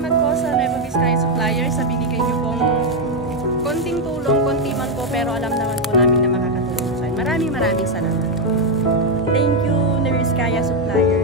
salamat po sa Nueva Vizcaya Supplier sa binigay niyo pong konting tulong, konti man po, pero alam naman po namin na makakatulong sa akin. Maraming salamat. Thank you, Nueva Vizcaya Supplier.